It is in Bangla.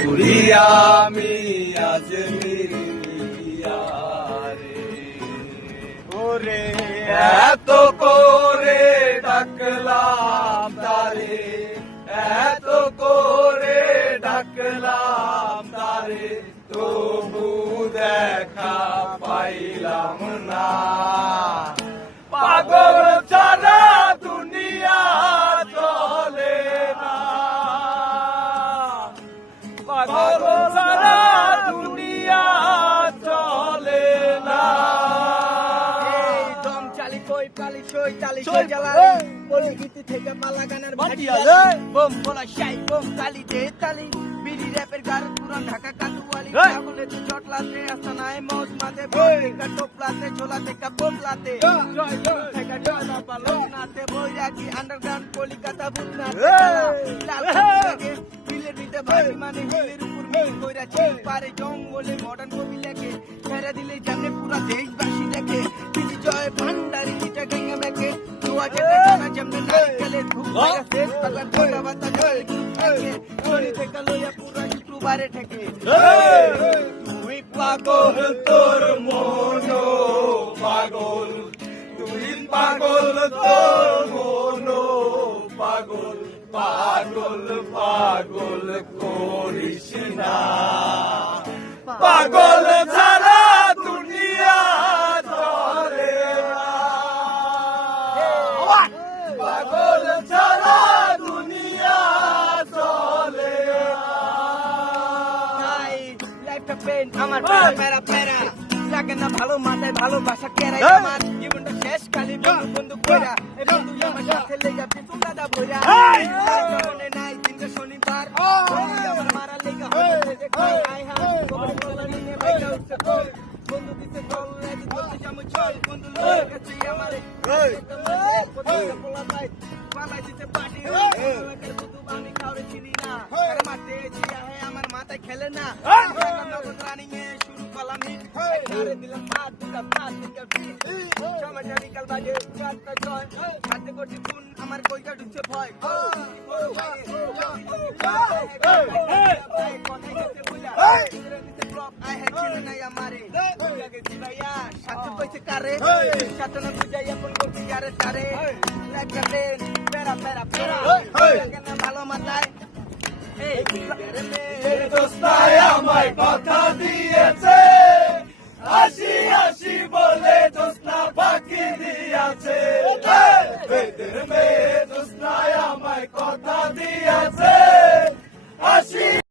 ঘুরিয়া আমি আজ মিলিয়া রে ওরে এত করে ডাকলাম তারে এত করে ডাকলাম তারে তবু দেখা পাইলাম না পাগল ছাড়া দুনিয়া চলে না পাগল ছাড়া দুনিয়া চলে না দম চালি কই পালি সই চালি সই জ্বালালে বলি গীতি থেকে পালা গানের ভাটিয়া বোম বলা শাই বোম তালি দে তালি বিড়ি র্যাপের গান পুরান ঢাকা কাটুয়ালি আগুনে চটলাতে আসানায় মজ মাঝে বইকা টোপলাতে ঝোলাতে কাপড়লাতে জয় থেকে জয় না পালো নাতে বইরাকি আন্ডারগ্রাউন্ড কলিকাতা বুকনাতে লাল লাগে বিলের দিতে ভারী মানে হিলের উপর মিল কইরা চিল পারে জঙ্গলে মডার্ন কবি লেখে ছেড়ে দিলে জানে পুরা দেশবাসী দেখে বিধি জয় ভান্ডারি কিটা গঙ্গা মেকে দোয়া যেতে জানা যেমন নারকেলের ধূপ লাগা শেষ পাগলা ঢোলা বাতা জয় থাকে চলি থেকে লইয়া পুরা শুক্রবারে ঠেকে তুই পাগল তোর মন পাগল তুই পাগল তোর মন পাগল পাগল পাগল করিস না পাগল ছাড়া দুনিয়া চলে না পাগল ছাড়া দুনিয়া চলে না লাইফটা পেন আমার প্যারা প্যারা লাগে না ভালো মাথায় ভালোবাসা কেরাই আমার জীবনটা শেষ খালি বন্ধু বন্ধু কইরা এই বন্ধু আমার সাথে লেগে পিছু দাদা ভইরা মনে নাই দিনটা শনিবার আমার মারা লেগে হইছে যে কই আই হাই খবর বলা নিয়ে বাইরে উঠছে কই বন্ধু দিতে কল লাগি বন্ধু জামু চল বন্ধু লয়ে গেছে আমারে বন্ধু বলা তাই পালাই দিতে পাটি বন্ধু আমি খাওরে চিনি না আরে মাঠে জিয়া হে আমার মাথায় খেলে না রানিং এ শুরু করলাম হিট আরে দিলাম হাত দুটা পাঁচ দিকে ফিট সময় বিকাল বাজে রাতটা জয় হাতে কোটি ফোন আমার কইটা ঢুকছে ভয় ভালো মাথায় দোস্তায় আমায় কথা দিয়েছে আসি আসি বলে দোস্তা বাকি দিয়েছে বেদের মেয়ে দোস্তায় আমায় কথা দিয়েছে আসি